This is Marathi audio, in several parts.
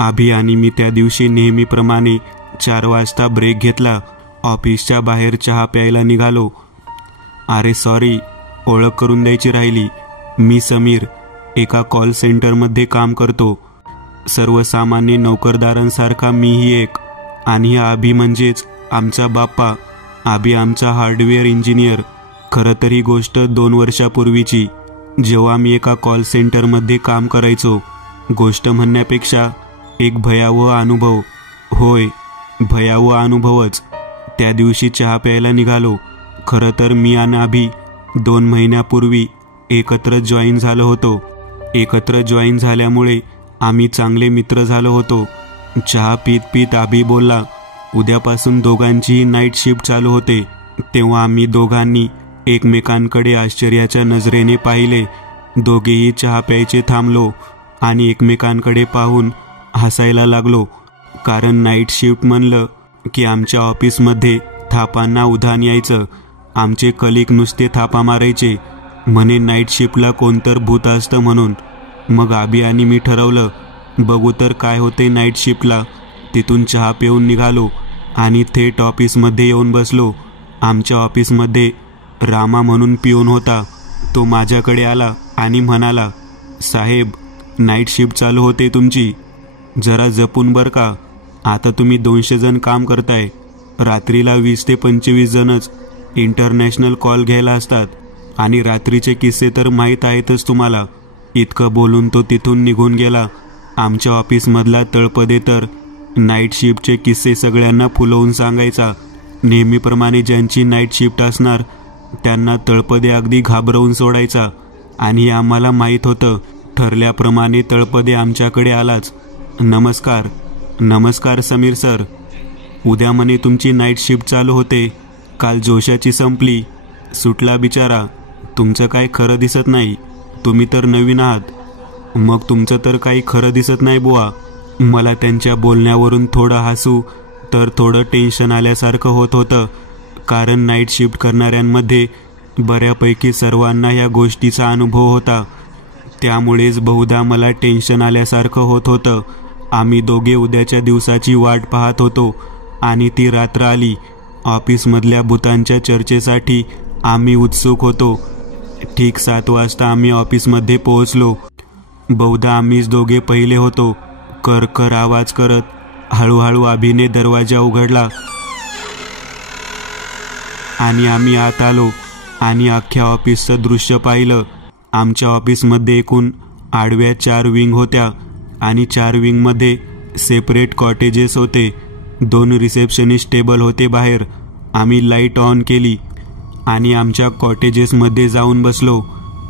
आभी आणि मी त्या दिवशी नेहमीप्रमाणे 4 वाजता ब्रेक घेतला. ऑफिसच्या बाहेर चहा प्यायला निघालो. अरे सॉरी, ओळख करून द्यायची राहिली. मी समीर, एका कॉल सेंटरमध्ये काम करतो. सर्वसामान्य नोकरदारांसारखा मीही एक. आणि आभी म्हणजेच आमचा बाप्पा. आभी आमचा हार्डवेअर इंजिनियर. खरं तर ही गोष्ट 2 वर्षापूर्वीची, जेव्हा मी एका कॉल सेंटरमध्ये काम करायचो. गोष्ट म्हणण्यापेक्षा एक भयावह अनुभव. होय, भयावह अनुभवच. त्या दिवशी चहा प्यायला निघालो. खरं तर मी आणि आभी 2 महिन्यापूर्वी एकत्र जॉईन झालो होतो. एकत्र जॉईन झाल्यामुळे आम्ही चांगले मित्र झालो होतो. चहा पीत पीत आभी बोलला, उद्यापासून दोघांचीही नाईट शिफ्ट चालू होते. तेव्हा आम्ही दोघांनी एकमेकांकडे आश्चर्याच्या नजरेने पाहिले. दोघेही चहा प्यायचे थांबलो आणि एकमेकांकडे पाहून हसायला लागलो. कारण नाईट शिफ्ट म्हणलं की आमच्या ऑफिसमध्ये थापांना उधाण यायचं. आमचे कलिक नुसते थापा मारायचे, म्हणे नाईट शिफ्टला कोणतर भूत असतं म्हणून. मग आभी आणि मी ठरवलं, बघू तर काय होते नाईट शिफ्टला. तिथून चहा पिऊन निघालो आणि थेट ऑफिसमध्ये येऊन बसलो. आमच्या ऑफिसमध्ये रामा म्हणून पिऊन होता. तो माझ्याकडे आला आणि म्हणाला, साहेब, नाईट शिफ्ट चालू होते तुमची, जरा जपून बर का. आता तुम्ही 200 जण काम करताय. रात्रीला 20 ते 25 जणच इंटरनॅशनल कॉल घ्यायला असतात. आणि रात्रीचे किस्से तर माहीत आहेतच तुम्हाला. इतकं बोलून तो तिथून निघून गेला. आमच्या ऑफिसमधला तळपदे तर नाईट शिफ्टचे किस्से सगळ्यांना फुलवून सांगायचा. नेहमीप्रमाणे ज्यांची नाईट शिफ्ट असणार त्यांना तळपदे अगदी घाबरवून सोडायचा. आणि आम्हाला माहीत होतं. ठरल्याप्रमाणे तळपदे आमच्याकडे आलाच. नमस्कार. नमस्कार समीर सर. उद्या म्हणे तुमची नाईट शिफ्ट चालू होते. काल जोशाची संपली. सुटला बिचारा. तुमचं काय खरं दिसत नाही. तुम्ही तर नवीन आहात. मग तुमचं तर काही खरं दिसत नाही बुवा. मला त्यांच्या बोलण्यावरून थोडं हसू तर थोडं टेन्शन आल्यासारखं होत होतं. कारण नाईट शिफ्ट करणाऱ्यांमध्ये बऱ्यापैकी सर्वांना या गोष्टीचा अनुभव होता. त्यामुळेच बहुधा मला टेन्शन आल्यासारखं होत होतं. आम्ही दोघे उद्याच्या दिवसाची वाट पाहत होतो आणि ती रात्र आली. ऑफिसमधल्या भूतांच्या चर्चेसाठी आम्ही उत्सुक होतो. ठीक 7 वाजता आम्ही ऑफिसमध्ये पोहोचलो. बहुधा आम्हीच दोघे पहिले होतो. कर कर आवाज करत हळूहळू आभीने दरवाजा उघडला आणि आम्ही आत आलो आणि अख्ख्या ऑफिसचं दृश्य पाहिलं. आमच्या ऑफिसमध्ये एकूण आडव्या 4 विंग होत्या आणि 4 विंगमध्ये सेपरेट कॉटेजेस होते. 2 रिसेप्शनिस्ट टेबल होते बाहेर. आम्ही लाईट ऑन केली आणि आमच्या कॉटेजेसमध्ये जाऊन बसलो.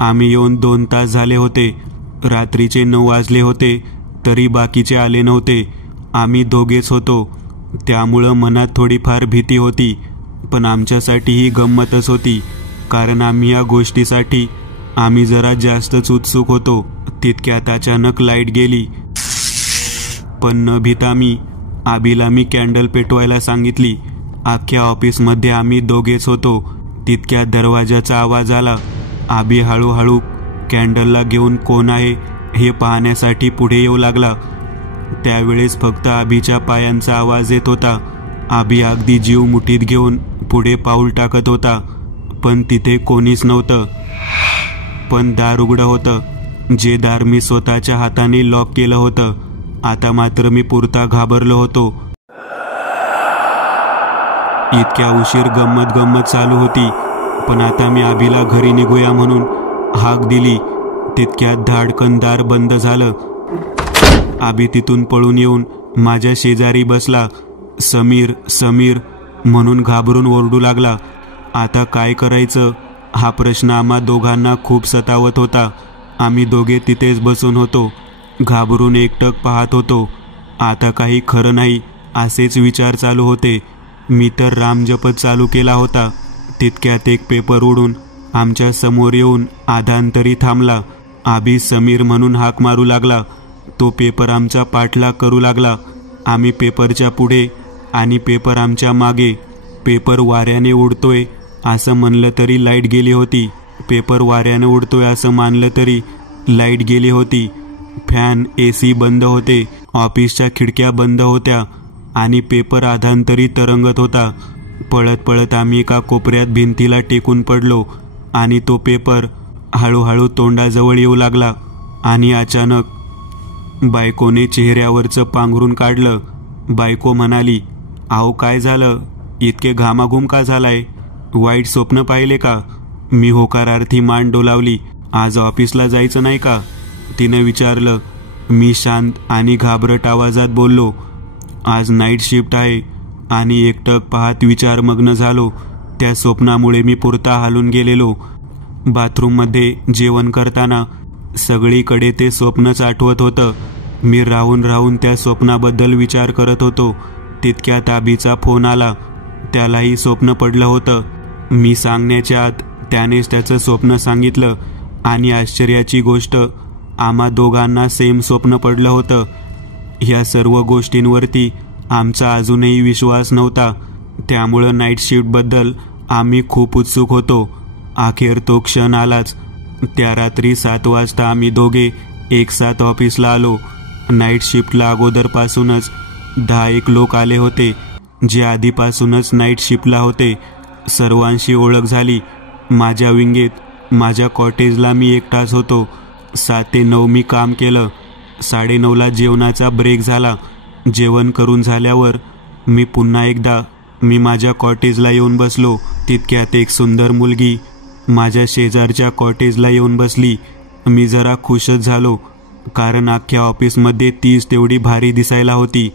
आम्ही येऊन 2 तास झाले होते. रात्रीचे 9 वाजले होते तरी बाकीचे आले नव्हते. आम्ही दोघेच होतो. त्यामुळं मनात थोडीफार भीती होती. पण आमच्यासाठी ही गंमतच होती. कारण आम्ही या गोष्टीसाठी आम्ही जरा जास्तच उत्सुक होतो. तितक्यात अचानक लाईट गेली. पण न भीता आभीला मी कॅन्डल पेटवायला सांगितली. अख्ख्या ऑफिसमध्ये आम्ही दोघेच होतो. तितक्यात दरवाजाचा आवाज आला. आभी हळूहळू कॅन्डलला घेऊन कोण आहे हे पाहण्यासाठी पुढे येऊ लागला. त्यावेळेस फक्त आभीच्या पायांचा आवाज येत होता. आभी अगदी जीव मुठीत घेऊन पुढे पाऊल टाकत होता. पण तिथे कोणीच नव्हतं. पण दार उघडं होतं. जे दार मी स्वतःच्या हाताने लॉक केलं होतं. आता मात्र मी पुरता घाबरलो होतो. इतक्या उशीर गंमत चालू होती. पण आता मी आभीला घरी निघूया म्हणून हाक दिली. तितक्यात धाडकन दार बंद झालं. आभी तिथून पळून येऊन माझ्या शेजारी बसला. समीर समीर म्हणून घाबरून ओरडू लागला. आता काय करायचं हा प्रश्न आम्हा दोघांना खूप सतावत होता. आम्ही दोघे तिथेच बसून होतो. घाबरून एकटक पाहत होतो. आता काही खरं नाही असेच विचार चालू होते. मी तर रामजपच चालू केला होता. तितक्यात एक पेपर उडून आमच्या समोर येऊन आधांतरी थांबला. आभी समीर म्हणून हाक मारू लागला. तो पेपर आमचा पाठलाग करू लागला. आम्ही पेपरच्या पुढे आणि पेपर आमच्या मागे. पेपर वाऱ्याने उडतोय असं म्हणलं तरी लाईट गेली होती. पेपर वाऱ्याने उडतोय असं मानलं तरी लाईट गेली होती. फॅन AC बंद होते. ऑफिसच्या खिडक्या बंद होत्या आणि पेपर अधांतरी तरंगत होता. पळत पळत आम्ही एका कोपऱ्यात भिंतीला टेकून पडलो आणि तो पेपर हळूहळू तोंडाजवळ येऊ लागला. आणि अचानक बायकोने चेहऱ्यावरचं पांघरून काढलं. बायको म्हणाली, "अहो काय झालं? इतके घामाघूम का झालाय? वाईट स्वप्न पाहिले का?" मी होकारार्थी मान डोलावली. "आज ऑफिसला जायचं नाही का?" तिनं विचारलं. मी शांत आणि घाबरट आवाजात बोललो, "आज नाईट शिफ्ट आहे." आणि एकटक पाहत विचारमग्न झालो. त्या स्वप्नामुळे मी पुरता हालून गेलेलो. बाथरूममध्ये जेवण करताना सगळीकडे ते स्वप्नच आठवत होतं. मी राहून राहून त्या स्वप्नाबद्दल विचार करत होतो. तितक्यात आबीचा फोन आला. त्यालाही स्वप्न पडलं होतं. मी सांगण्याच्या आत त्यानेच त्याचं स्वप्न सांगितलं आणि आश्चर्याची गोष्ट, आम्हा दोघांना सेम स्वप्न पडलं होतं. ह्या सर्व गोष्टींवरती आमचा अजूनही विश्वास नव्हता. त्यामुळं नाईट शिफ्टबद्दल आम्ही खूप उत्सुक होतो. अखेर तो क्षण आलाच. त्या रात्री 7 वाजता आम्ही दोघे एकसाथ ऑफिसला आलो. नाईट शिफ्टला अगोदरपासूनच 10-1 लोक आले होते, जे आधीपासूनच नाईट शिफ्टला होते. सर्वांशी ओळख झाली. माझ्या विंगेत माझ्या कॉटेजला मी एकटाच होतो. 7 ते 9 मी काम केलं. 9:30ला जेवणाचा ब्रेक झाला. जेवण करून झाल्यावर मी पुन्हा एकदा माझ्या कॉटेजला येऊन बसलो. तितक्यात एक सुंदर मुलगी माझ्या शेजारच्या कॉटेजला येऊन बसली. मी जरा खुशच झालो, कारण अख्ख्या ऑफिसमध्ये तीच तेवढी भारी दिसायला होती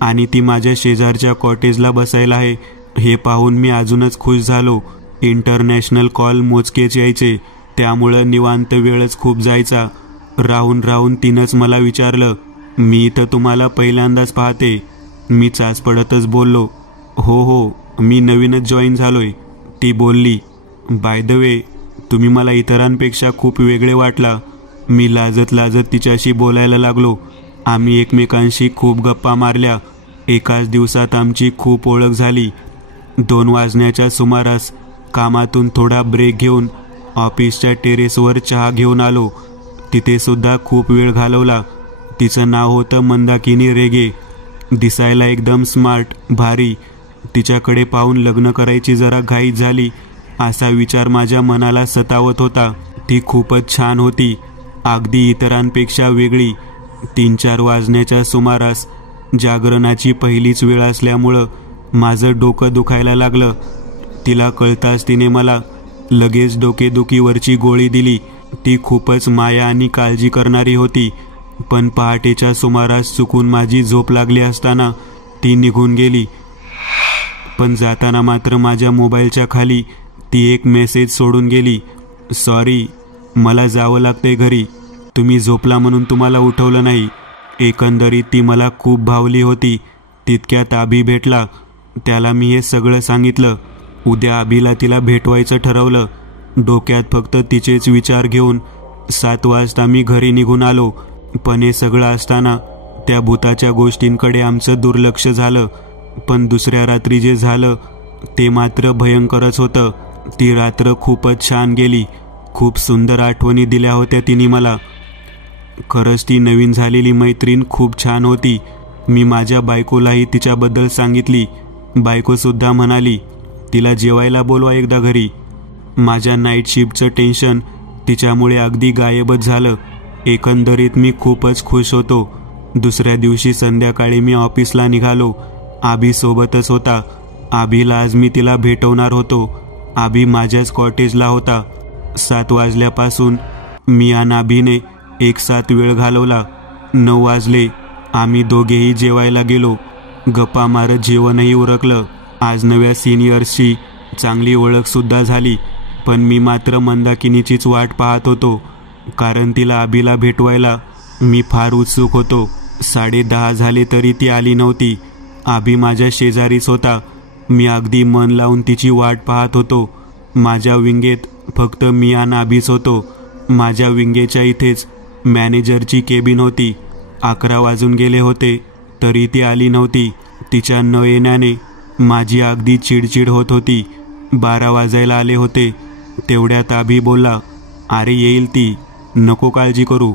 आणि ती माझ्या शेजारच्या कॉटेजला बसायला आहे हे पाहून मी अजूनच खुश झालो. इंटरनॅशनल कॉल मोजकेच यायचे, त्यामुळं निवांत वेळच खूप जायचा. राहून राहून तिनंच मला विचारलं, "मी इथं तुम्हाला पहिल्यांदाच पाहते." मी चाच पडतच बोललो, हो, मी नवीनच जॉईन झालोय." ती बोलली, "बाय द वे, तुम्ही मला इतरांपेक्षा खूप वेगळे वाटला." मी लाजत लाजत तिच्याशी बोलायला लागलो. आम्ही एकमेकांशी खूप गप्पा मारल्या. एकाच दिवसात आमची खूप ओळख झाली. 2 वाजण्याच्या सुमारास कामातून थोडा ब्रेक घेऊन ऑफिसच्या टेरेसवर चहा घेऊन आलो. तिथे सुद्धा खूप वेळ घालवला. तिचं नाव होतं मंदाकिनी रेगे. दिसायला एकदम स्मार्ट, भारी. तिच्याकडे पाहून लग्न करायची जरा घाईच झाली असा विचार माझ्या मनाला सतावत होता. ती खूपच छान होती, अगदी इतरांपेक्षा वेगळी. 3-4 वाजण्याच्या सुमारास जागरणाची पहिलीच वेळ असल्यामुळं माझं डोकं दुखायला लागलं. तिला कळताच तिने मला लगेच डोकेदुखीवरची गोळी दिली. ती खूपच माया आणि काळजी करणारी होती. पण पहाटेच्या सुमारास चुकून माझी झोप लागली असताना ती निघून गेली. पण जाताना मात्र माझ्या मोबाईलच्या खाली ती एक मेसेज सोडून गेली, "सॉरी, मला जावं लागतंय घरी. तुम्ही झोपला म्हणून तुम्हाला उठवलं नाही." एकंदरीत ती मला खूप भावली होती. तितक्यात आभी भेटला. त्याला मी हे सगळं सांगितलं. उद्या आभीला तिला भेटवायचं ठरवलं. डोक्यात फक्त तिचेच विचार घेऊन 7 वाजता मी घरी निघून आलो. पण हे सगळं असताना त्या भूताच्या गोष्टींकडे आमचं दुर्लक्ष झालं. पण दुसऱ्या रात्री जे झालं ते मात्र भयंकरच होतं. ती रात्र खूपच छान गेली. खूप सुंदर आठवणी दिल्या होत्या तिने मला. खरंच ती नवीन झालेली मैत्रीण खूप छान होती. मी माझ्या बायकोलाही तिच्याबद्दल सांगितली. बायकोसुद्धा म्हणाली, "तिला जेवायला बोलवा एकदा घरी." माझ्या नाईट शिफ्टचं टेन्शन तिच्यामुळे अगदी गायबच झालं. एकंदरीत मी खूपच खुश होतो. दुसऱ्या दिवशी संध्याकाळी मी ऑफिसला निघालो. आभी सोबतच होता. आभीला आज मी तिला भेटवणार होतो. आभी माझ्याच कॉटेजला होता. 7 वाजल्यापासून मी आणि आभीने एकसाथ वेळ घालवला. 9 वाजले. आम्ही दोघेही जेवायला गेलो. गप्पा मारत जेवणही उरकलं. आज नव्या सिनियर्सची चांगली ओळखसुद्धा झाली. पण मी मात्र मंदाकिनीचीच वाट पाहत होतो, कारण तिला आभीला भेटवायला मी फार उत्सुक होतो. 10:30 झाले तरी ती आली नव्हती. आभी माझ्या शेजारीच होता. मी अगदी मन लावून तिची वाट पाहत होतो. माझ्या विंगेत फक्त मी आणि आभीच होतो. माझ्या विंगेच्या इथेच मॅनेजरची केबिन होती. 11 वाजून गेले होते तरी ती आली नव्हती. तिच्या न येण्याने माझी अगदी चिडचिड होत होती. 12 वाजायला आले होते. तेवढ्यात आभी बोलला, "अरे येईल ती, नको काळजी करू.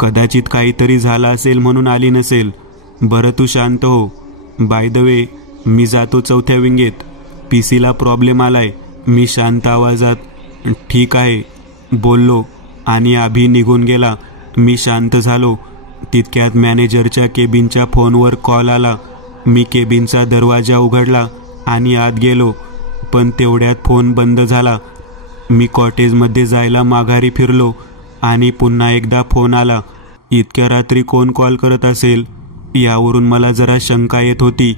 कदाचित काहीतरी झालं असेल म्हणून आली नसेल." बरं तू शांत हो. बाय द वे, मी जातो 4थ्या विंगेत. पीसीला प्रॉब्लेम आलाय. मी शांत आवाजात ठीक आहे बोललो आणि अभि निघून गेला. मी शांत झालो. तितक्यात मॅनेजरच्या केबिनच्या फोनवर कॉल आला. मी केबिनचा दरवाजा उघडला आणि आत गेलो, पण तेवढ्यात फोन बंद झाला. मी कॉटेजमध्ये जायला माघारी फिरलो आणि पुन्हा एकदा फोन आला. इतक्या रात्री कोण कॉल करत असेल यावरून मला जरा शंका येत होती,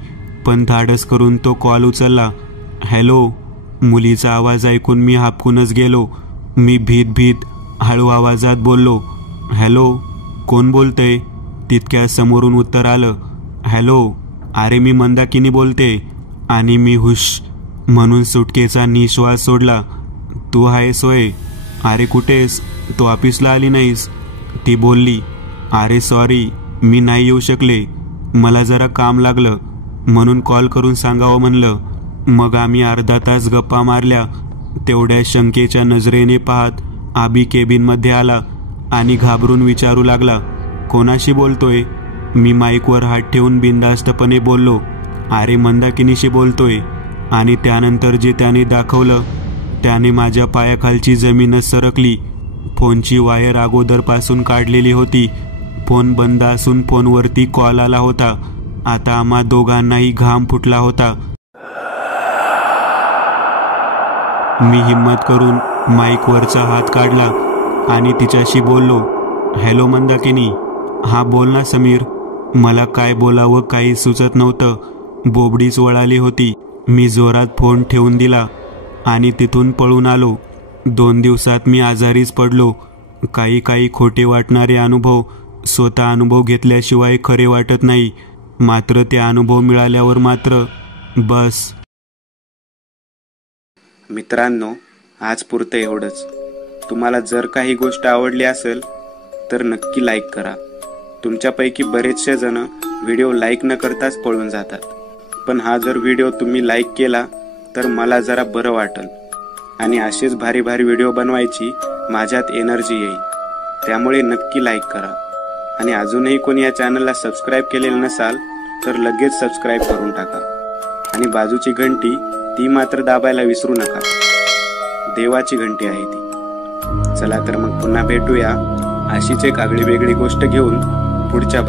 पण धाडस करून तो कॉल उचलला. हॅलो. मुलीचा आवाज ऐकून मी हापकूनच गेलो. मी भीत हळू आवाजात बोललो, हॅलो, कोण बोलतंय? तितक्या समोरून उत्तर आलं, हॅलो, अरे मी मंदाकिनी बोलते. आणि मी हुश म्हणून सुटकेचा निश्वास सोडला. तू आहेस होय? अरे कुठेस? तू ऑफिसला आली नाहीस? ती बोलली, अरे सॉरी, मी नाही येऊ शकले. मला जरा काम लागलं म्हणून कॉल करून सांगावं म्हणलं. मग आम्ही अर्धा तास गप्पा मारल्या. तेवढ्या शंकेच्या नजरेने पाहत आबी केबिनमध्ये आला आणि घाबरून विचारू लागला, कोणाशी बोलतोय? मी माईकवर हात ठेवून बिनधास्तपणे बोललो, अरे मंदाकिनीशी बोलतोय. आणि त्यानंतर जे त्याने दाखवलं त्याने माझ्या पायाखालची जमीनच सरकली. फोनची वायर अगोदरपासून काढलेली होती. फोन बंद असून फोनवरती कॉल आला होता. आता आम्हा दोघांनाही घाम फुटला होता. मी हिम्मत करून माईकवरचा हात काढला आणि तिच्याशी बोललो, हॅलो मंदाकिनी. हा बोल ना समीर. मला काय बोलावं काही सुचत नव्हतं. बोबडीच वळाली होती. मी जोरात फोन ठेवून दिला आणि तिथून पळून आलो. 2 दिवसात मी आजारीच पडलो. काही खोटे वाटणारे अनुभव स्वतः अनुभव घेतल्याशिवाय खरे वाटत नाही. मात्र ते अनुभव मिळाल्यावर मात्र बस. मित्रांनो, आज पुरतं एवढंच. तुम्हाला जर काही गोष्ट आवडली असेल तर नक्की लाईक करा. तुमच्यापैकी बरेचसे जण व्हिडिओ लाईक न करताच पळून जातात, पण हा जर व्हिडिओ तुम्ही लाईक केला तर मला जरा बरं वाटेल आणि असेच भारी व्हिडिओ बनवायची माझ्यात एनर्जी येईल. त्यामुळे नक्की लाईक करा. आणि अजूनही कोणी या चॅनलला सबस्क्राईब केलेलं नसाल तर लगेच सबस्क्राईब करून टाका. आणि बाजूची घंटी ती मात्र दाबायला विसरू नका. देवाची घंटी आहे ती. चला तर मग पुन्हा भेटूया अशीच एक आगळी वेगळी गोष्ट घेऊन पुढच्या